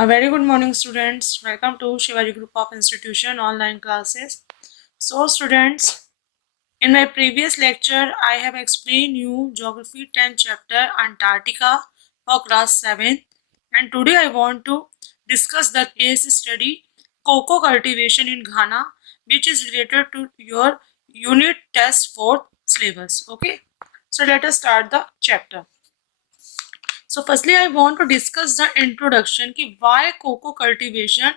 A very good morning, students. Welcome to Shivaji Group of Institution online classes. So, students, in my previous lecture, I have explained you Geography 10 chapter Antarctica for class 7, and today I want to discuss the case study cocoa cultivation in Ghana, which is related to your unit test 4th syllabus. Okay, so let us start the chapter. So firstly, I want to discuss the introduction कि why cocoa cultivation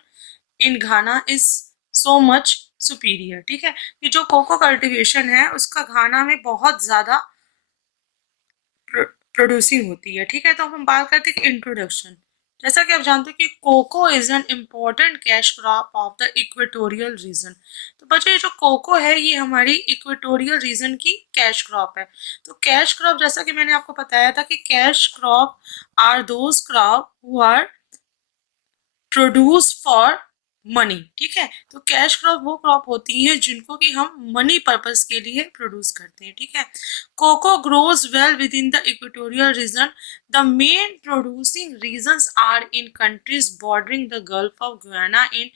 in Ghana is so much superior. ठीक है, कि जो cocoa cultivation है उसका घाना में बहुत ज्यादा प्रोड्यूसिंग होती है। ठीक है, तो हम बात करते हैं इंट्रोडक्शन। जैसा कि आप जानते हैं कि cocoa is an important cash crop of the equatorial region. तो बच्चों, ये जो कोको है ये हमारी इक्वेटोरियल रीजन की कैश क्रॉप है। तो कैश क्रॉप, जैसा कि मैंने आपको बताया था कि cash crop are those crop who are produce for money. ठीक है, तो कैश क्रॉप वो क्रॉप होती है जिनको कि हम मनी पर्पस के लिए प्रोड्यूस करते हैं। ठीक है, cocoa grows well with in the equatorial region. The main producing regions are in countries bordering the Gulf of Guinea in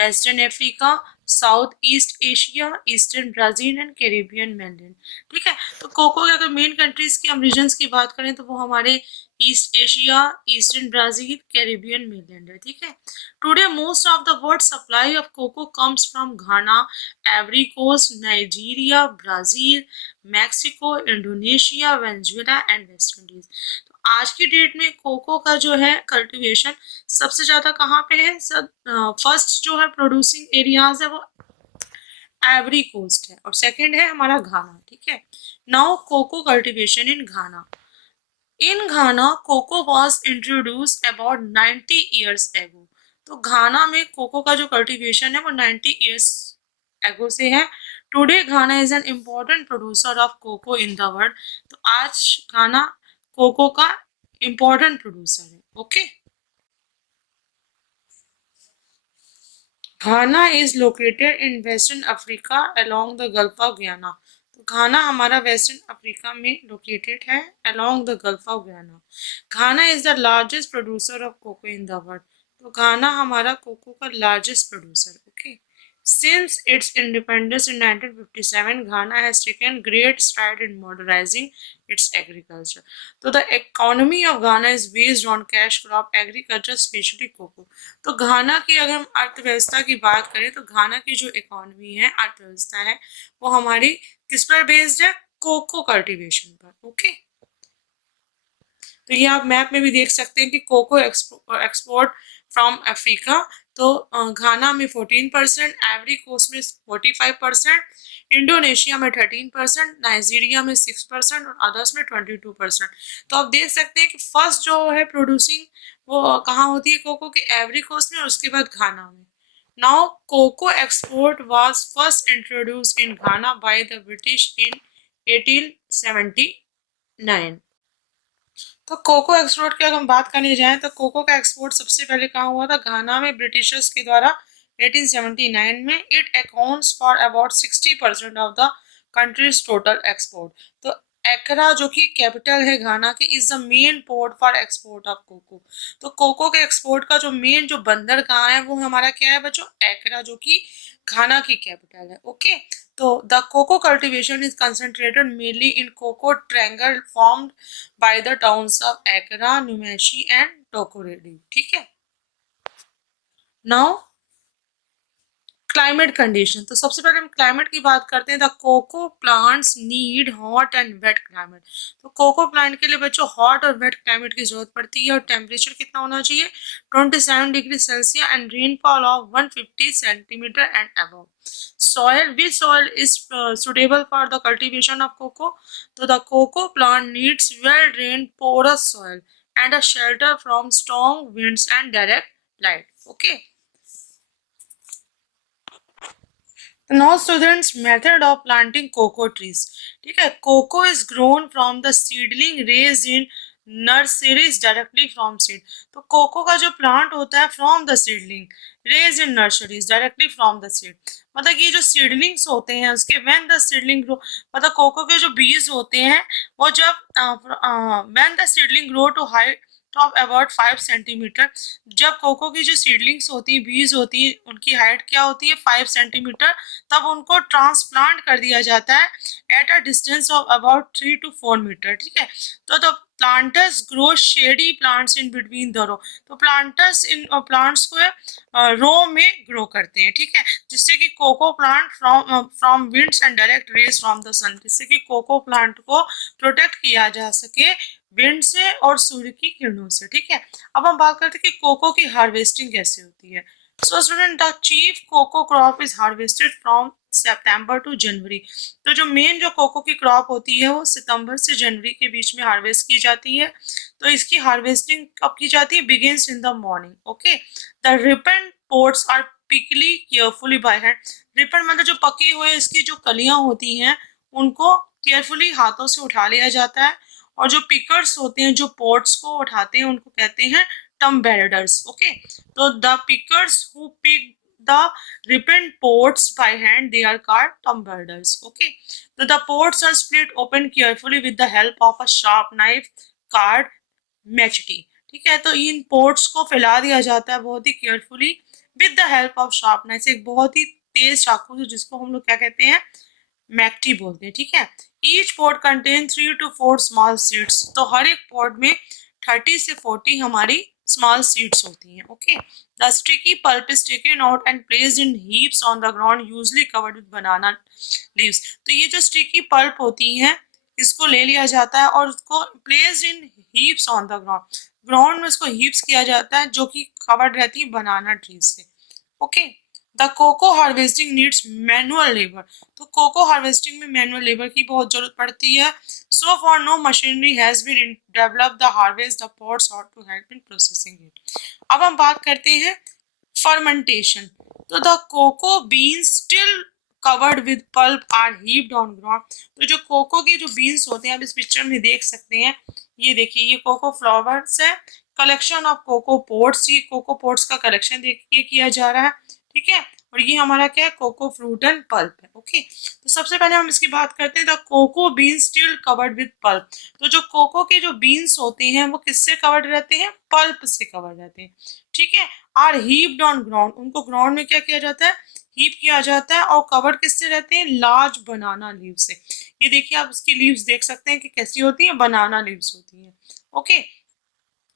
western Africa, South East Asia, eastern Brazil and Caribbean mainland. ठीक है, तो cocoa के अगर main countries की हम regions की बात करें तो वो हमारे East Asia, eastern Brazil, Caribbean mainland है। ठीक है, today most of the world supply of cocoa comes from Ghana, Ivory Coast, Nigeria, Brazil, Mexico, Indonesia, Venezuela and West Indies. तो आज की डेट में कोको का जो है कल्टीवेशन सबसे ज्यादा कहाँ पे है? सब फर्स्ट जो है प्रोड्यूसिंग एरियाज है वो एवरी कोस्ट है और सेकंड है हमारा घाना। ठीक है, now cocoa cultivation in Ghana. In Ghana cocoa was introduce about 90 years ago. तो घाना में कोको का जो कल्टीवेशन है वो 90 ईयर्स एगो से है। Today Ghana is an important producer of cocoa in the world. तो आज घाना कोको का इम्पोर्टेंट प्रोड्यूसर है। Okay, Ghana is located in western Africa along the Gulf of Guinea. तो घाना हमारा वेस्टर्न अफ्रीका में located है along the Gulf of Guinea. Ghana is the largest producer of cocoa in the world. तो Ghana हमारा cocoa का largest producer. Okay, since its independence in 1957, Ghana has taken great stride in modernizing its agriculture. So the economy of Ghana is based on cash crop agriculture, especially cocoa. तो घाना की अगर हम अर्थव्यवस्था की बात करें तो घाना की जो इकोनॉमी है, अर्थव्यवस्था है, वो हमारी किस पर बेस्ड है? कोको कल्टीवेशन पर। ओके, तो ये आप मैप में भी देख सकते हैं कि कोको एक्सपोर्ट फ्रॉम अफ्रीका। तो घाना में 14%, एवरी कोस्ट में 45%, इंडोनेशिया में 13%, नाइजीरिया में 6% और अदर्स में 22%। तो आप देख सकते हैं कि फर्स्ट जो है प्रोड्यूसिंग वो कहाँ होती है कोको की? एवरी कोस्ट में और उसके बाद घाना में। Now cocoa export was first introduced in Ghana by the British in 1879। तो कोको एक्सपोर्ट की अगर हम बात करने जाएं तो कोको का एक्सपोर्ट सबसे पहले कहाँ हुआ था? घाना में, ब्रिटिशर्स के द्वारा 1879 में। It accounts for about 60% of the country's total export. तो एकरा जो कि कैपिटल है घाना की, is the main port for export of cocoa. तो कोको के एक्सपोर्ट का जो मेन जो बंदर कहाँ है वो हमारा क्या है बच्चों? एकरा, जो कि घाना की कैपिटल है। ओके, तो the cocoa cultivation is concentrated mainly in cocoa triangle formed by the towns of Accra, Kumasi and टोकोरेडी। ठीक है, नाउ क्लाइमेट कंडीशन। तो सबसे पहले हम क्लाइमेट की बात करते हैं। The cocoa plants need hot and wet climate. तो कोको प्लांट के लिए बच्चों हॉट और वेट क्लाइमेट की जरूरत पड़ती है और टेम्परेचर कितना होना चाहिए? 27 degree Celsius and rainfall of 150 centimetre and above. Soil, which soil is suitable for the cultivation of cocoa? तो the cocoa plant needs well drained porous soil and a shelter from strong winds and direct light. Okay, now students, method of planting cocoa trees. ठीक है, cocoa is grown from the seedling raised in nurseries directly from seed. तो cocoa का जो plant होता है from the seedling raise in nurseries directly from the seed. मतलब ये जो सीडलिंग्स होते हैं उसके व्हेन द सीडलिंग ग्रो, मतलब कोको के जो बीज होते हैं वो जब when the seedling grow to high to about 5 centimetre. जब कोको की जो सीडलिंग्स होती है, बीज होती है, उनकी हाइट क्या होती है 5 सेंटीमीटर, तब उनको ट्रांसप्लांट कर दिया जाता है at a distance of about 3 to 4 metre. ठीक है, तो the planters grow shady plants in between the row. तो प्लांटर्स इन प्लांट्स को रो में ग्रो करते हैं। ठीक है, जिससे कि cocoa plant from winds and direct rays from the sun, जिससे कि कोको प्लांट को प्रोटेक्ट किया जा सके विंड से और सूर्य की किरणों से। ठीक है, अब हम बात करते हैं कि कोको की हार्वेस्टिंग कैसे होती है। So student, the chief cocoa crop is harvested from September to January. तो जो मेन जो कोको की क्रॉप होती है वो सितंबर से जनवरी के बीच में हार्वेस्ट की जाती है। तो इसकी हार्वेस्टिंग कब की जाती है? Begins in the morning. Okay, the ripened pods are picked carefully by hand. Ripened मतलब जो पके हुए इसकी जो कलियां होती हैं उनको केयरफुली हाथों से उठा लिया जाता है, और जो पिकर्स होते हैं जो पोर्ट्स को उठाते हैं उनको कहते हैं टम बेरेडर्स। ओके, तो the pickers who pick the ripened pods by hand, they are called thumb bearers. Okay, so the pods are split open carefully with the help of a sharp knife called machete. ठीक है, तो इन ports को फैला दिया जाता है बहुत ही carefully with the help of sharp knife, एक बहुत ही तेज चाकू से, जिसको हम लोग क्या कहते हैं? मैक्टी बोलते हैं। ठीक है, each pod contain 3 to 4 small seeds. तो हर एक पॉड में 30 से 40 हमारी स्मॉल सीड्स होती हैं। Okay, the sticky pulp is taken out and placed in heaps on the ground usually covered with banana leaves. तो ये जो स्टिकी पल्प होती हैं इसको ले लिया जाता है और उसको placed in heaps on the ground, ground में इसको हीप्स किया जाता है जो कि कवर्ड रहती है बनाना ट्रीज से। Okay, the cocoa harvesting needs manual labour. तो कोको हार्वेस्टिंग में मैनुअल लेबर की बहुत जरूरत पड़ती है। So for no machinery has been develop the harvest the pods और to help in processing it. अब हम बात करते हैं फर्मेंटेशन। तो the cocoa beans still covered with pulp are heaped on ground. तो जो कोको के जो बीन्स होते हैं आप इस पिक्चर में देख सकते हैं, ये देखिए ये कोको फ्लावर्स है, कलेक्शन ऑफ कोको पोट्स, ये कोको पोट्स का कलेक्शन देखिए किया जा रहा है। ठीक है, और ये हमारा क्या है? कोको फ्रूट एंड पल्प है। ओके, तो सबसे पहले हम इसकी बात करते हैं the cocoa beans still covered with pulp. तो जो कोको के जो बीन्स होते हैं वो किससे कवर्ड रहते हैं? पल्प से कवर्ड रहते हैं। ठीक है, आर हीप्ड ऑन ग्राउंड, उनको ग्राउंड में क्या किया जाता है? हीप किया जाता है, और कवर्ड किससे रहते हैं? लार्ज बनाना लीव से। ये देखिए आप इसकी लीव्स देख सकते हैं कि कैसी होती है? बनाना लीव्स होती है। Okay,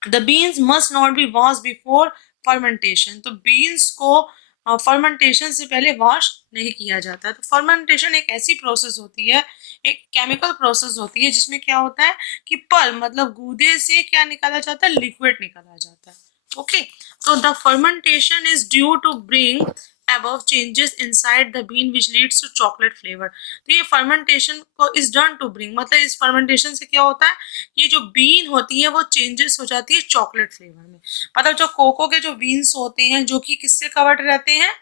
the beans must not be wash before fermentation. तो बीन्स को फर्मेंटेशन से पहले वॉश नहीं किया जाता। तो फर्मेंटेशन एक ऐसी प्रोसेस होती है, एक केमिकल प्रोसेस होती है जिसमें क्या होता है कि पल्प मतलब गूदे से क्या निकाला जाता है? लिक्विड निकाला जाता है। ओके, तो the fermentation is due to bring above changes inside the bean which leads to chocolate flavor। तो ये फर्मेंटेशन को इज डन टू ब्रिंग, मतलब इस फर्मेंटेशन से क्या होता है? ये जो बीन होती है वो चेंजेस हो जाती है चॉकलेट फ्लेवर में। मतलब जो कोको के जो बीन्स होते हैं जो कि किससे कवर्ड रहते हैं?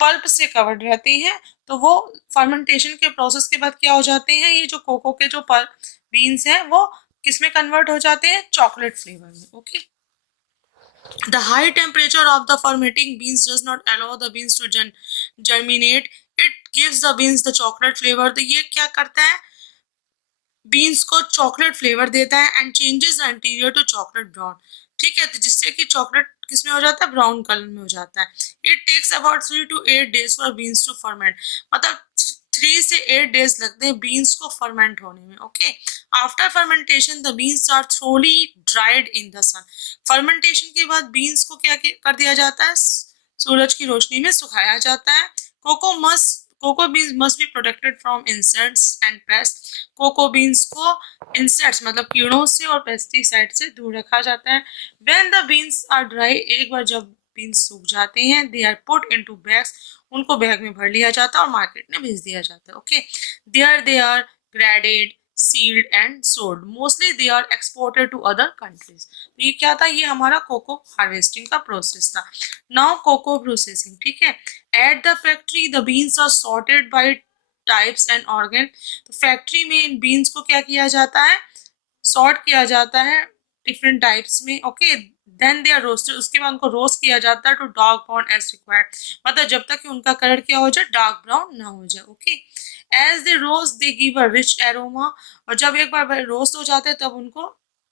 पल्प से कवर्ड रहते हैं, तो वो फर्मेंटेशन के प्रोसेस के बाद क्या हो जाते हैं? ये जो कोको के जो पल्प बीन्स हैं वो किसमें कन्वर्ट हो जाते हैं? चॉकलेट फ्लेवर में। Okay, the high temperature of the fermenting beans does not allow the beans to germinate, it gives the beans the chocolate flavor। तो ये क्या करता है? बीन्स को चॉकलेट फ्लेवर देता है and changes the interior to chocolate brown. ठीक है, तो जिससे कि चॉकलेट किसमें हो जाता है? ब्राउन कलर में हो जाता है। It takes about 3 to 8 days for beans to ferment. मतलब 3 से 8 days लगते हैं बीन्स को फर्मेंट होने में। Okay, after fermentation the beans are thoroughly dried in the sun. Fermentation के बाद बीन्स को क्या कर दिया जाता है? सूरज की रोशनी में सुखाया जाता है। Cocoa beans must be protected from insects and pest. Cocoa beans को इंसेक्ट्स मतलब कीड़ों से और पेस्टिसाइड से दूर रखा जाता है। When the beans are dry, एक बार जब बीन्स सूख जाते हैं, they are put into bags, उनको बैग में भर लिया जाता है और मार्केट में भेज दिया जाता है। Okay, there they are graded, sealed and sold, mostly they are exported to other countries. तो ये क्या था? ये हमारा कोको हार्वेस्टिंग का प्रोसेस था। Now cocoa processing. ठीक है, at the factory the beans are sorted by types and origin. तो फैक्ट्री में इन बीन्स को क्या किया जाता है? सॉर्ट किया जाता है डिफरेंट टाइप्स में। Okay, then they are roasted, उसके बाद उनको रोस्ट किया जाता है to dark brown as required, मतलब जब तक कि उनका कलर क्या हो जाए? डार्क ब्राउन ना हो जाए। Okay, as they roast they give a rich aroma, और जब एक बार रोस्ट हो जाते हैं तब उनको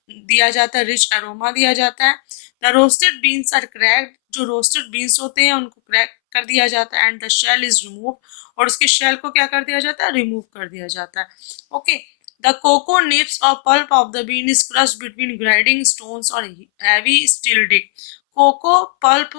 दिया जाता है, रिच अरोमा दिया जाता है। The roasted beans are cracked, जो रोस्टेड बीन्स होते हैं उनको क्रैक कर दिया जाता है। And the shell is remove, और उसकी शेल को क्या कर दिया जाता है, रिमूव कर दिया जाता है। ओके, द कोको निप्स और pulp of the bean is crushed between grinding stones और heavy steel disc. Cocoa pulp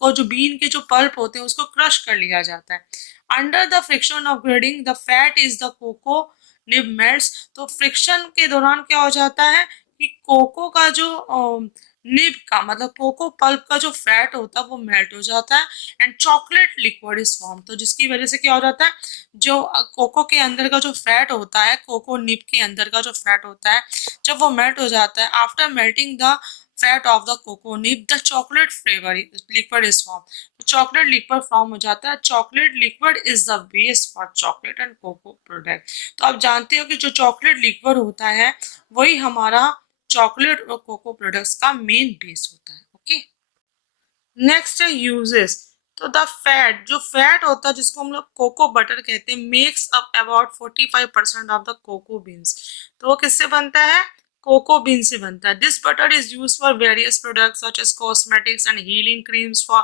को, जो बीन के जो पल्प होते हैं उसको क्रश कर लिया जाता है। Under the friction of grinding the fat is the cocoa nib melts. तो फ्रिक्शन के दौरान क्या हो जाता है कि कोको का जो निब का मतलब कोको पल्प का जो फैट होता है वो मेल्ट हो जाता है and chocolate liquid is form. तो जिसकी वजह से क्या हो जाता है, जो कोको के अंदर का जो फैट होता है, कोको निब के अंदर का जो फैट होता है, जब वो मेल्ट हो जाता है, after melting the fat of the cocoa nib the chocolate flavour liquid is form. Chocolate liquid form हो जाता है। Chocolate liquid is the base for chocolate and cocoa product. तो आप जानते हो कि जो चॉकलेट लिक्विड होता है वही हमारा चॉकलेट और कोको प्रोडक्ट्स का मेन बेस होता है। ओके, नेक्स्ट है यूजेस। तो द फैट, जो फैट होता है जिसको हम लोग कोको बटर कहते हैं, makes up about 45% of the cocoa beans. तो वो किससे बनता है, कोको बीन से बनता है। This butter is use for various products such as cosmetics and healing creams for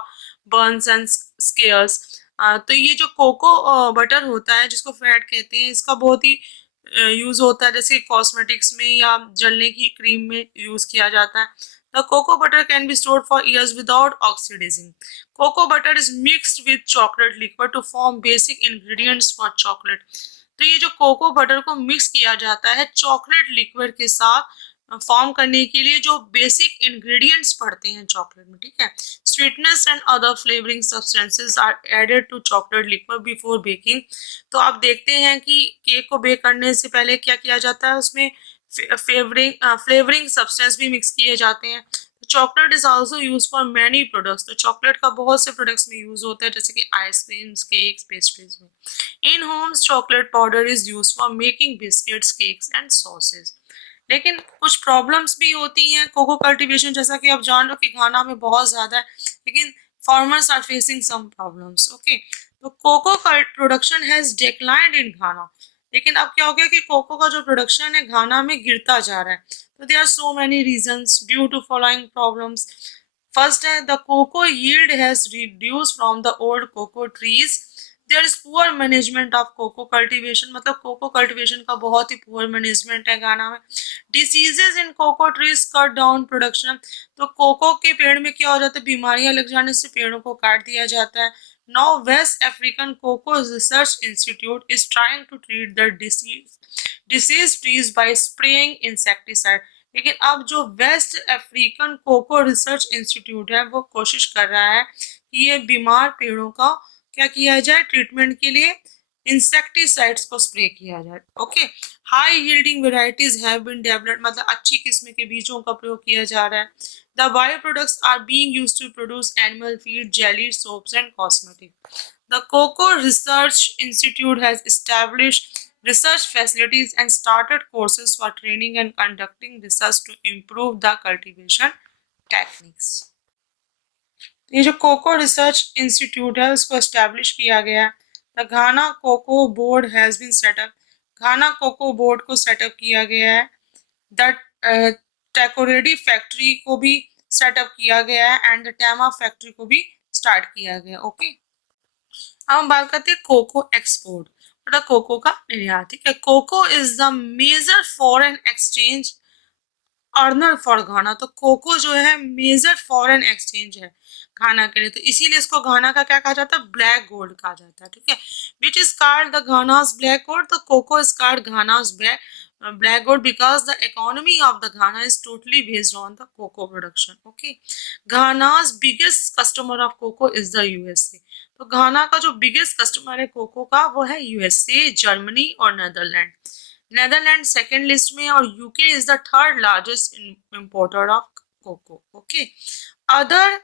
burns and scars. तो ये जो कोको बटर होता है जिसको फैट कहते हैं, इसका बहुत ही यूज होता है, जैसे कॉस्मेटिक्स में या जलने की क्रीम में यूज किया जाता है। The cocoa butter can be stored for years without oxidizing. Cocoa butter is mixed with chocolate liquid to form basic ingredients for chocolate. तो ये जो कोको बटर को मिक्स किया जाता है चॉकलेट लिक्विड के साथ फॉर्म करने के लिए जो बेसिक इंग्रेडिएंट्स पड़ते हैं चॉकलेट में, ठीक है। Sweetness and other flavouring substances are added to chocolate liquid before baking. तो आप देखते हैं कि केक को बेक करने से पहले क्या किया जाता है, उसमें फ्लेवरिंग सब्सटेंस भी मिक्स किए जाते हैं। Chocolate is also use for many products. तो चॉकलेट का बहुत से प्रोडक्ट्स में यूज होता है, जैसे कि आइसक्रीम्स, केक्स, पेस्ट्रीज में। इन Holmes chocolate powder is use for making biscuits, cakes and sausage. लेकिन कुछ प्रॉब्लम्स भी होती हैं कोको कल्टीवेशन, जैसा कि आप जान लो कि घाना में बहुत ज्यादा है, लेकिन farmers are facing some problems. Okay, तो cocoa production has declined in Ghana. लेकिन अब क्या हो गया कि कोको का जो प्रोडक्शन है घाना में गिरता जा रहा है। तो there are so many reasons due to following problems. First है the cocoa yield has reduce from the old cocoa trees. There is poor management of cocoa cultivation, मतलब कोको कल्टीवेशन का बहुत ही पुअर मैनेजमेंट है गाना में। Diseases इन cocoa trees cut down production. तो cocoa के पेड़ में क्या हो जाता है, बीमारियां लग जाने से पेड़ों को काट दिया जाता है। Now West African Cocoa Research Institute is trying to treat the diseased trees by spraying insecticide. लेकिन अब जो West African Cocoa Research Institute है वो कोशिश कर रहा है कि ये बीमार पेड़ों का क्या किया जाए, ट्रीटमेंट के लिए इंसेक्टिसाइड्स को स्प्रे किया जाए। Okay, high yielding varieties have been developed, मतलब अच्छी किस्म के बीजों का प्रयोग किया जा रहा है। The bioproducts are being used to produce animal feed, jelly, soaps, and cosmetics. The Cocoa Research Institute has established research facilities and started courses for training and conducting research to improve the cultivation techniques. ये जो cocoa Research Institute है उसको establish किया गया है। The Ghana Cocoa Board has been set up, Ghana Cocoa Board को set up किया गया है। द टेकोरेडी फैक्ट्री को भी सेटअप किया गया है एंड द टैमा फैक्ट्री को भी स्टार्ट किया गया। ओके, हम बात करते हैं कोको एक्सपोर्ट, मतलब कोको का निर्यात। ठीक है, cocoa is the major foreign exchange earner for Ghana. तो कोको जो है मेजर फॉरेन एक्सचेंज है घाना के लिए, तो इसीलिए इसको घाना का क्या कहा जाता है, ब्लैक गोल्ड कहा जाता है। ठीक है, which is called the Ghana's black gold. तो cocoa is called Ghana's black gold because the economy of the Ghana is totally based on the cocoa production. Okay, Ghana's biggest customer of cocoa is the USA. तो घाना का जो biggest customer है cocoa का वो है USA, Germany और Netherland. Netherland second list में और UK is the third largest importer of cocoa. Okay, other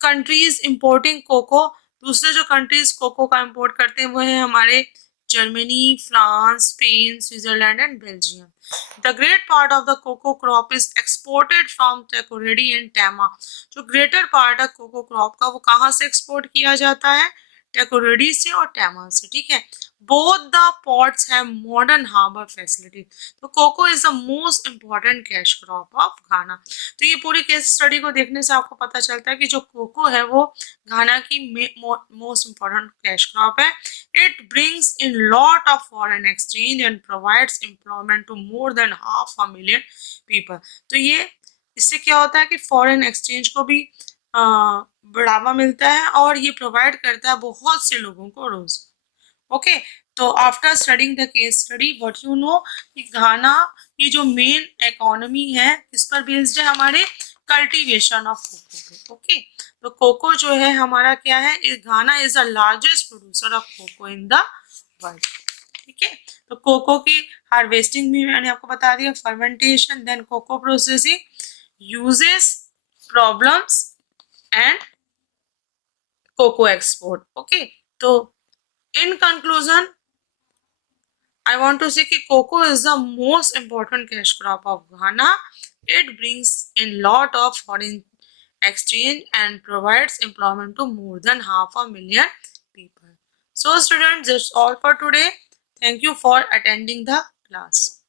countries importing cocoa, दूसरे जो कंट्रीज कोको का इंपोर्ट करते हैं वो है हमारे Germany, France, Spain, Switzerland and Belgium. The great part of the cocoa crop is exported from Takoradi and Tema. जो ग्रेटर पार्ट है कोको क्रॉप का वो कहाँ से एक्सपोर्ट किया जाता है, टेकोरेडी से और टैमा से, ठीक है। Both the ports have modern harbour facility. तो cocoa is the most important cash crop of Ghana. तो ये पूरी केस स्टडी को देखने से आपको पता चलता है कि जो कोको है वो घाना की मोस्ट इंपॉर्टेंट कैश क्रॉप है। It brings in lot of foreign exchange and provides employment to more than 500,000 people. तो ये इससे क्या होता है कि फॉरेन एक्सचेंज को भी बढ़ावा मिलता है और ये प्रोवाइड करता है बहुत से लोगों को रोजगार। ओके, तो after studying the case study what you know कि घाना की जो मेन इकोनॉमी है किस पर बेस्ड है, हमारे कल्टीवेशन ऑफ कोको पे। ओके, तो कोको जो है हमारा क्या है, Ghana is the largest producer of cocoa in the world. ठीक है, तो कोको की हार्वेस्टिंग भी मैंने आपको बता दिया, fermentation, then cocoa processing, uses, problems and cocoa export. Okay, तो in conclusion I want to say that cocoa is the most important cash crop of Ghana. It brings in lot of foreign exchange and provides employment to more than 500,000 people. So students, that's all for today. Thank you for attending the class.